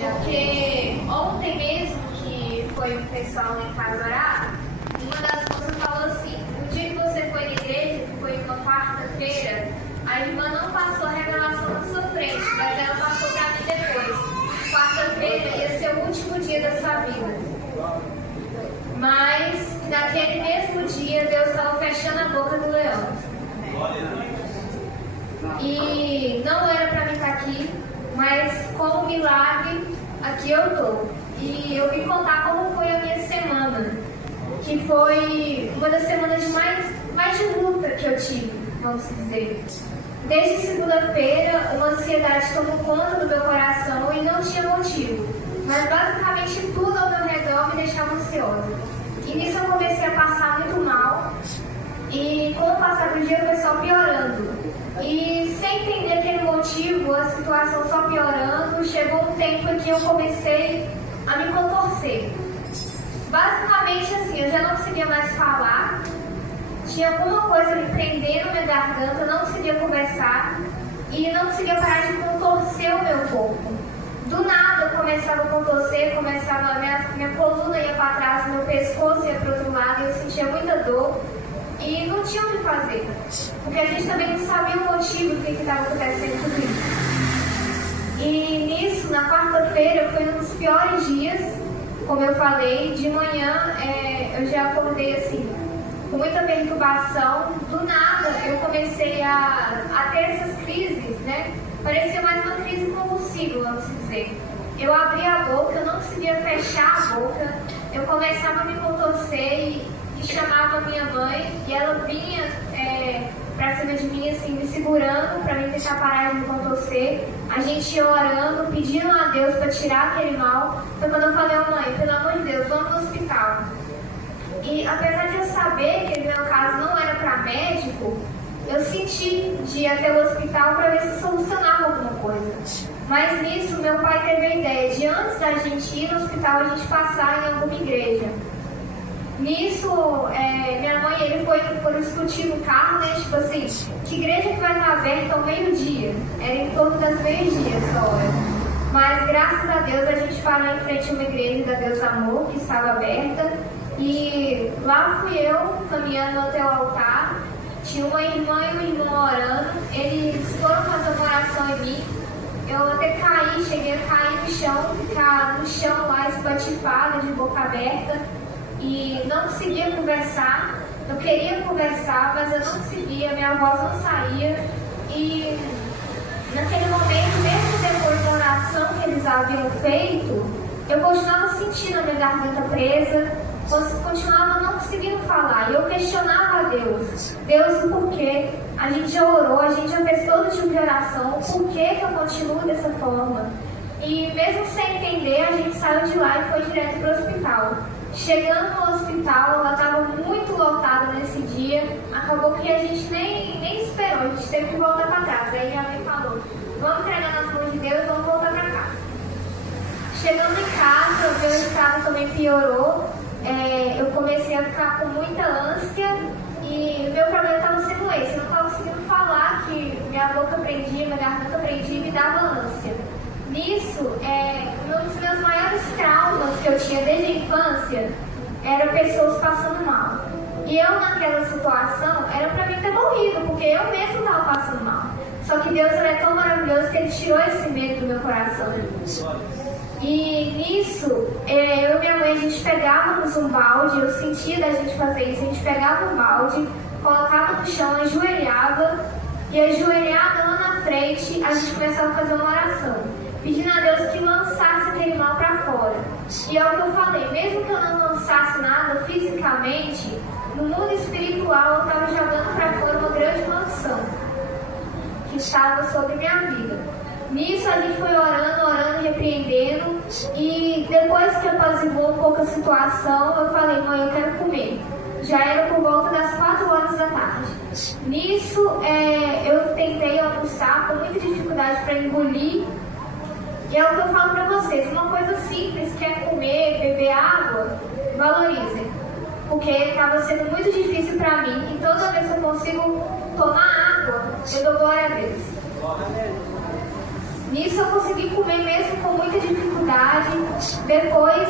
Porque ontem mesmo que foi o pessoal lá em casa orar, uma das moças falou assim: no dia que você foi na igreja, que foi uma quarta-feira, a irmã não passou a revelação na sua frente, mas ela passou para mim depois. Quarta-feira ia ser o último dia da sua vida. Mas naquele mesmo dia Deus estava fechando a boca do leão. E não era para mim estar aqui, mas com um milagre aqui eu estou. E eu vim contar como foi a minha semana, que foi uma das semanas mais de luta que eu tive, vamos dizer. Desde segunda-feira, uma ansiedade tomou conta do meu coração e não tinha motivo. Mas basicamente tudo ao meu redor me deixava ansiosa. E nisso eu comecei a passar muito mal. E com o passar do dia foi só piorando. E sem entender aquele motivo, a situação só piorando, chegou um tempo em que eu comecei a me contorcer. Basicamente assim, eu já não conseguia mais falar. Tinha alguma coisa me prendendo na minha garganta, não conseguia conversar e não conseguia parar de contorcer o meu corpo. Do nada eu começava a contorcer, minha coluna ia para trás, meu pescoço ia para o outro lado, eu sentia muita dor e não tinha o que fazer, porque a gente também não sabia o motivo do que estava acontecendo com isso. E nisso, na quarta-feira, foi um dos piores dias, como eu falei, de manhã eu já acordei assim, com muita perturbação. Do nada eu comecei a ter essas crises, né? Parecia mais uma crise convulsiva, vamos dizer. Eu abria a boca, eu não conseguia fechar a boca, eu começava a me contorcer e chamava a minha mãe, e ela vinha pra cima de mim, assim, me segurando para mim tentar parar de me contorcer. A gente ia orando, pedindo a Deus para tirar aquele mal. Foi quando eu falei: mãe, pelo amor de Deus, vamos no hospital. E apesar de eu saber que no meu caso não era para médico, eu senti de ir até o hospital para ver se solucionava alguma coisa. Mas nisso, meu pai teve a ideia de, antes da gente ir no hospital, a gente passar em alguma igreja. Nisso, minha mãe e ele foram discutir no carro, né? Tipo assim, que igreja que vai estar aberta ao meio-dia? Era em torno das meio-dias essa hora. Mas graças a Deus a gente parou em frente a uma igreja da Deus Amor, que estava aberta. E lá fui eu, caminhando até o altar. Tinha uma irmã e um irmão orando. Eles foram fazer uma oração em mim. Eu até caí, cheguei a cair no chão, ficar no chão lá, espatifada, de boca aberta. E não conseguia conversar. Eu queria conversar, mas eu não conseguia, minha voz não saía. E naquele momento, mesmo depois da oração que eles haviam feito, eu continuava sentindo a minha garganta presa, continuava não conseguindo falar. E eu questionava a Deus: Deus, o porquê? A gente já orou, a gente já fez todo tipo de oração, por que eu continuo dessa forma? E mesmo sem entender, a gente saiu de lá e foi direto para o hospital. Chegando no hospital, ela estava muito lotada nesse dia, acabou que a gente nem esperou, a gente teve que voltar para casa. Aí minha mãe falou: vamos entregar nas mãos de Deus, vamos voltar para casa. Chegando em casa, o meu estado também piorou. Eu comecei a ficar com muita ânsia e o meu problema estava sendo esse: eu não estava conseguindo falar, que minha boca prendia, minha garganta prendia e me dava ânsia. Nisso, um dos meus maiores traumas que eu tinha desde a infância era pessoas passando mal. E eu, naquela situação, era para mim ter morrido, porque eu mesmo estava passando mal. Só que Deus é tão maravilhoso que Ele tirou esse medo do meu coração. E nisso, eu e minha mãe, a gente pegávamos um balde, eu sentia da gente fazer isso, a gente pegava um balde, colocava no chão, ajoelhava, e ajoelhada lá na frente, a gente começava a fazer uma oração, pedindo a Deus que lançasse aquele mal para fora. E é o que eu falei: mesmo que eu não lançasse nada fisicamente, no mundo espiritual eu estava jogando para fora uma grande maldição que estava sobre minha vida. Nisso a gente foi orando, repreendendo, e depois que apaziguou um pouco a situação, eu falei: mãe, eu quero comer. Já era por volta das 4 horas da tarde. Nisso eu tentei almoçar com muita dificuldade para engolir. E é o que eu falo para vocês: uma coisa simples que é comer, beber água, valorizem. Porque estava sendo muito difícil para mim, e toda vez que eu consigo tomar água, eu dou glória a Deus. Nisso eu consegui comer mesmo com muita dificuldade. dificuldade. Depois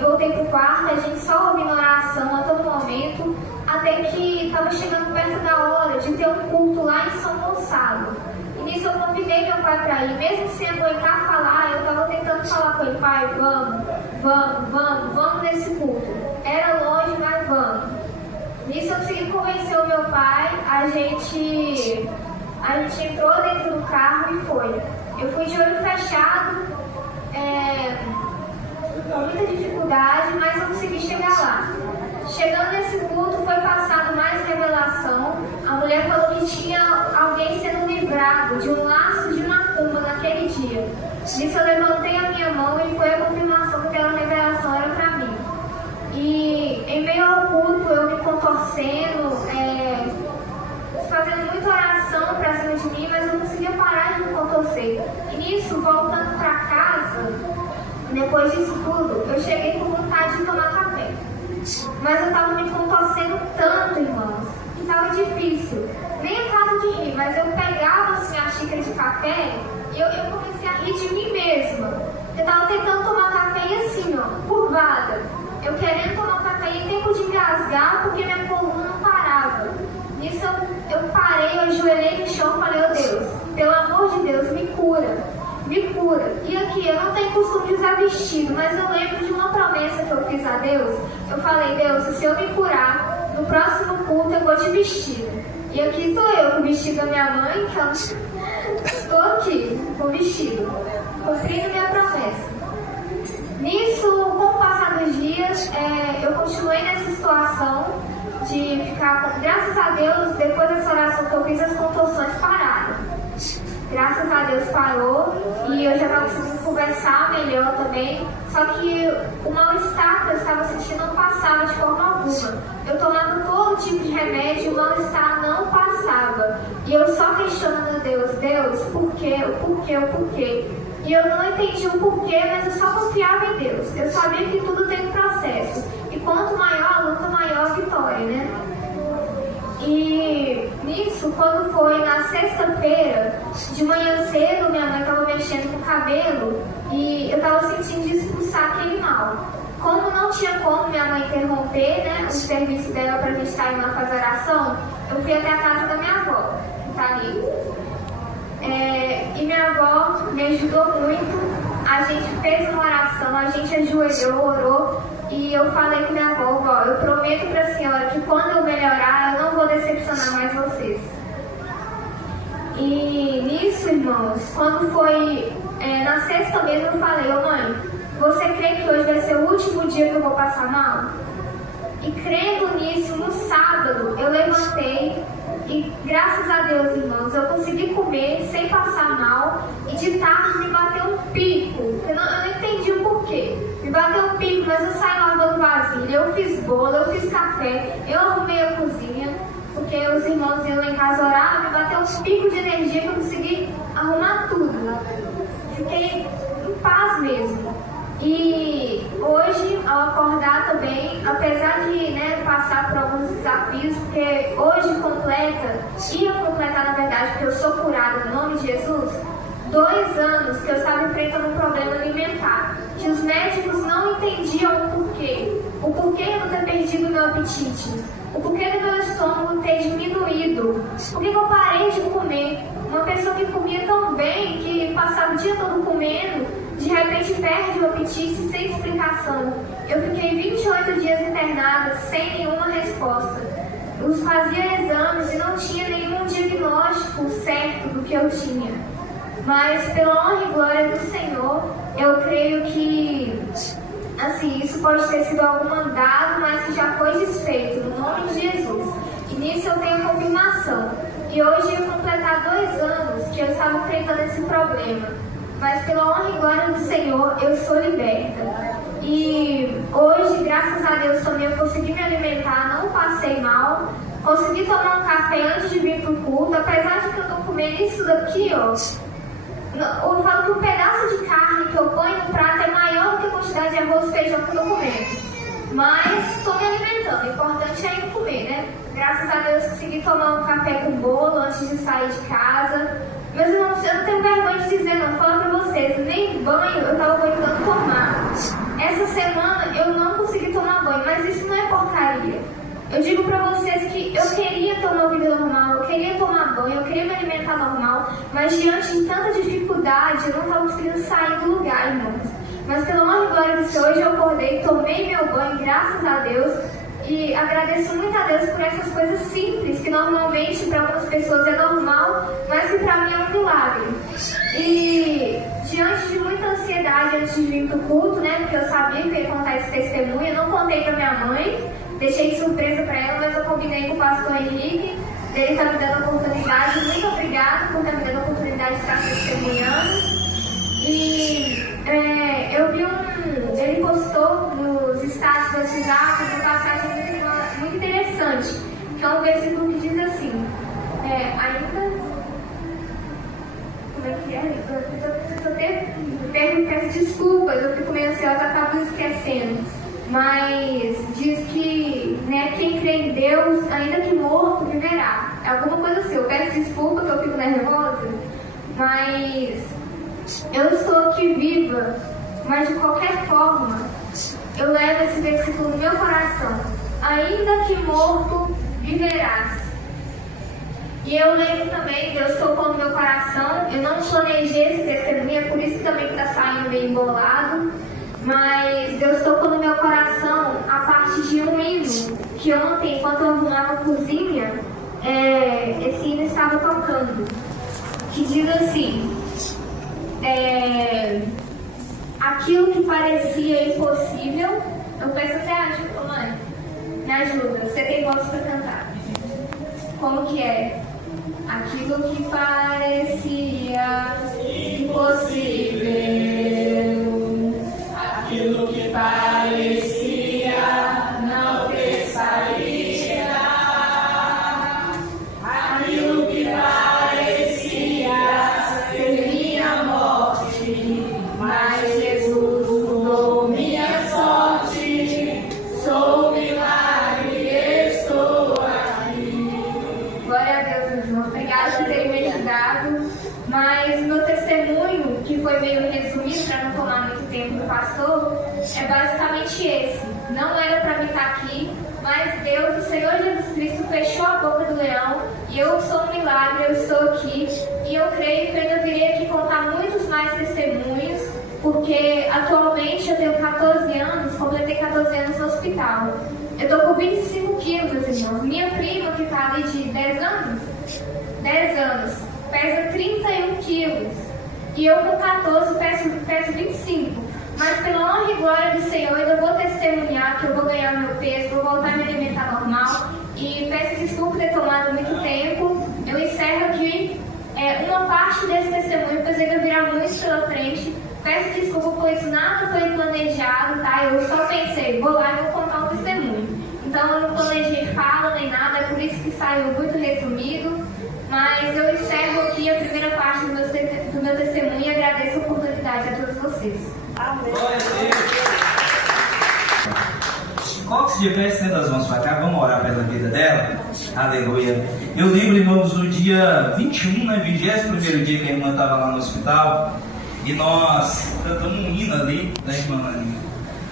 voltei pro quarto, a gente só ouvindo oração a todo momento, até que estava chegando perto da hora de ter um culto lá em São Gonçalo. E nisso eu convidei meu pai para ir, mesmo sem aguentar falar, eu estava tentando falar com ele: pai, vamos nesse culto. Era longe, mas vamos. Nisso eu consegui convencer o meu pai, a gente entrou dentro do carro e foi. Eu fui de olho fechado, com muita dificuldade, mas eu consegui chegar lá. Chegando nesse culto, foi passado mais revelação. A mulher falou que tinha alguém sendo livrado de um laço de macumba naquele dia. Nisso eu levantei a minha mão e foi a confirmação que aquela revelação era para mim. E em meio ao culto, eu me contorcendo, fazendo muita oração para cima de mim, mas eu não conseguia parar de me contorcer. E nisso, voltando para casa, depois disso tudo, eu cheguei com vontade de tomar café. Mas eu estava me contorcendo tanto, irmãos, que estava difícil. Nem é caso de rir, mas eu pegava assim a xícara de café e eu comecei a rir de mim mesma. Eu estava tentando tomar café e assim, ó, curvada. Eu querendo tomar café em tempo de engasgar porque minha coluna não parava. Nisso eu parei, eu ajoelhei no chão e falei: oh Deus, pelo amor de Deus, me cura. Me cura. E aqui, eu não tenho costume de usar vestido, mas eu lembro de uma promessa que eu fiz a Deus. Eu falei: Deus, se eu me curar, no próximo culto eu vou te vestir. E aqui estou eu com o vestido da minha mãe, que eu estou aqui com o vestido, cumprindo minha promessa. Nisso, com o passar dos dias, eu continuei nessa situação de ficar, graças a Deus, depois dessa oração que eu fiz, as contorções pararam. Graças a Deus parou e eu já estava conseguindo conversar melhor também. Só que o mal-estar que eu estava sentindo não passava de forma alguma. Eu tomava todo tipo de remédio e o mal-estar não passava. E eu só questionando a Deus: Deus, por quê? O porquê? E eu não entendi o porquê, mas eu só confiava em Deus. Eu sabia que tudo tem um processo. E quanto maior a luta, maior a vitória, né? E nisso, quando foi na sexta-feira, de manhã cedo, minha mãe estava mexendo com o cabelo e eu estava sentindo de expulsar aquele mal. Como não tinha como minha mãe interromper, né, o serviço dela para a gente estar indo fazer oração, eu fui até a casa da minha avó, que está ali. E minha avó me ajudou muito. A gente fez uma oração, a gente ajoelhou, orou. E eu falei com minha avó: vó, eu prometo para a senhora que quando eu melhorar, eu não vou decepcionar mais vocês. E nisso, irmãos, quando foi na sexta mesmo, eu falei: ô mãe, você crê que hoje vai ser o último dia que eu vou passar mal? E crendo nisso, no sábado, eu levantei e, graças a Deus, irmãos, eu consegui comer sem passar mal. E de tarde me bateu um pico. Eu não entendi o porquê. Me bateu um pico, mas eu saí lavando vasilha, eu fiz bolo, eu fiz café, eu arrumei a cozinha, porque os irmãos iam lá em casa orar, me bateu um pico de energia que eu consegui arrumar tudo. Fiquei em paz mesmo. E hoje, ao acordar também, apesar de passar por alguns desafios, porque hoje ia completar na verdade, porque eu sou curada no nome de Jesus, 2 anos que eu estava enfrentando um problema alimentar, que os médicos não entendiam o porquê eu ter perdido o meu apetite, o porquê do meu estômago ter diminuído, por que eu parei de comer. Uma pessoa que comia tão bem, que passava o dia todo comendo, de repente perde o apetite sem explicação. Eu fiquei 28 dias internada sem nenhuma resposta. Eu fazia exames e não tinha nenhum diagnóstico certo do que eu tinha. Mas pela honra e glória do Senhor, eu creio que isso pode ter sido algo mandado, mas que já foi desfeito, no nome de Jesus. E nisso eu tenho confirmação. E hoje eu completar 2 anos que eu estava enfrentando esse problema. Mas pela honra e glória do Senhor, eu sou liberta. E hoje, graças a Deus, também eu consegui me alimentar, não passei mal. Consegui tomar um café antes de vir para o culto, apesar de que eu estou comendo isso daqui, ó. Eu falo que um pedaço de carne que eu ponho no prato é maior do que a quantidade de arroz e feijão que eu estou comendo. Mas estou me alimentando, o importante é ir comer, né? Graças a Deus consegui tomar um café com bolo antes de sair de casa. Meus irmãos, eu não tenho vergonha de dizer, não, falo pra vocês, nem banho eu estava aguentando tomar. Eu digo para vocês que eu queria ter uma vida normal, eu queria tomar banho, eu queria me alimentar normal, mas diante de tanta dificuldade, eu não estava conseguindo sair do lugar, irmãos. Mas pela honra e glória do Senhor, hoje eu acordei, tomei meu banho, graças a Deus, e agradeço muito a Deus por essas coisas simples, que normalmente para algumas pessoas é normal, mas que para mim é um milagre. E diante de muita ansiedade antes de vir para o culto, né, porque eu sabia que eu ia contar esse testemunho, eu não contei para minha mãe, deixei de surpresa para ela, mas eu combinei com o pastor Henrique, ele está me dando a oportunidade. Muito obrigada por estar me dando a oportunidade de estar testemunhando. E eu vi ele postou nos status do WhatsApp uma passagem muito interessante, que é um versículo que diz assim, como é que é? Eu peço desculpas, eu fico meio ansiosa, acabo esquecendo. Mas diz que, né, quem crê em Deus, ainda que morto, viverá. É alguma coisa assim. Eu peço desculpa que eu fico nervosa, mas eu estou aqui viva. Mas de qualquer forma, eu levo esse versículo no meu coração. Ainda que morto, viverás. E eu lembro também, Deus tocou no meu coração. Eu não planejei esse testemunho, é por isso que também está saindo meio embolado. Mas Deus tocou no meu coração a partir de um hino que ontem, enquanto eu arrumava a cozinha, esse hino estava tocando. Que diz assim, aquilo que parecia impossível, eu peço até ajuda, mãe, me ajuda, você tem voz para cantar. Como que é? Aquilo que parecia impossível, aquilo que parecia não ter saída, aquilo que parecia ser minha morte, mas Jesus mudou minha sorte, sou um milagre, estou aqui. Glória a Deus, irmão. Obrigada por ter me ajudado. Mas meu testemunho, que foi meio resumido para não tomar muito tempo do pastor, é basicamente esse. Não era para mim estar aqui, mas Deus, o Senhor Jesus Cristo, fechou a boca do leão e eu sou um milagre, eu estou aqui. E eu creio que eu ainda virei aqui contar muitos mais testemunhos, porque atualmente eu tenho 14 anos, completei 14 anos no hospital. Eu estou com 25 quilos, meus irmãos. Minha prima, que está ali de 10 anos, pesa 31 quilos. E eu com 14 peso 25. Mas pela honra e glória do Senhor, eu vou testemunhar que eu vou ganhar meu peso, vou voltar a me alimentar normal. E peço desculpa por ter tomado muito tempo. Eu encerro aqui uma parte desse testemunho, pois ainda virá muito pela frente. Peço desculpa, pois nada foi planejado, tá? Eu só pensei, vou lá e vou contar um testemunho. Então eu não planejei fala nem nada, é por isso que saiu muito resumido. Mas eu encerro aqui a primeira parte do meu testemunho e agradeço a oportunidade a todos vocês. Amém. Coloque-se de pé, estenda as mãos para cá, vamos orar pela vida dela. Aleluia. Eu lembro, irmãos, no dia 21, né, 21º dia que a irmã estava lá no hospital, e nós cantamos um hino ali, né, irmã Aninha?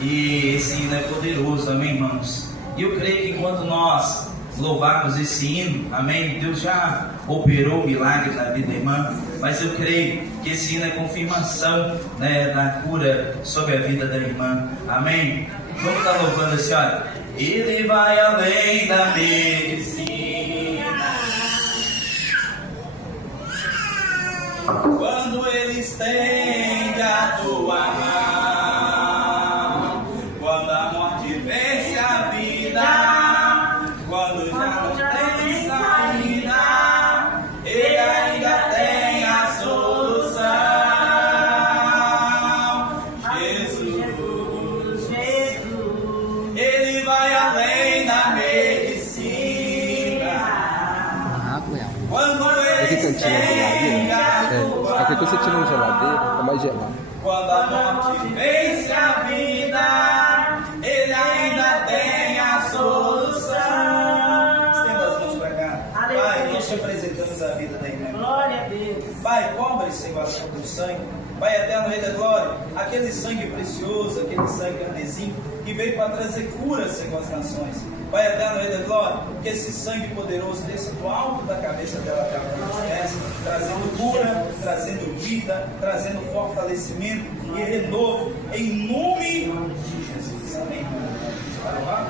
E esse hino é poderoso, amém, irmãos? E eu creio que enquanto nós louvarmos esse hino, amém, Deus já operou um milagre na vida da irmã, mas eu creio que esse hino é confirmação, né, da cura sobre a vida da irmã, amém? Vamos estar louvando assim, olha. Ele vai além da medicina, quando ele estende a tua mão, quando a morte vence a vida, quando já não tem saída, ele ainda tem a solução. Jesus, ele vai além da medicina, quando ele estende a tua mão, aqui você tira uma geladeira, é mais gelado. quando a morte vence a vida, ele ainda tem a solução. Estenda as mãos para cá. Pai, nós te apresentamos a vida da irmã. Glória a Deus. Pai, cobre, Senhor, com o sangue. Pai eterno, Rei da Glória, aquele sangue precioso, aquele sangue carmesim, que veio para trazer cura, Senhor, às nações. Pai eterno, Rei da Glória, que esse sangue poderoso desça do alto da cabeça dela até a consciência, trazendo cura, trazendo vida, trazendo fortalecimento e renovo, em nome de Jesus. Amém. Para lá.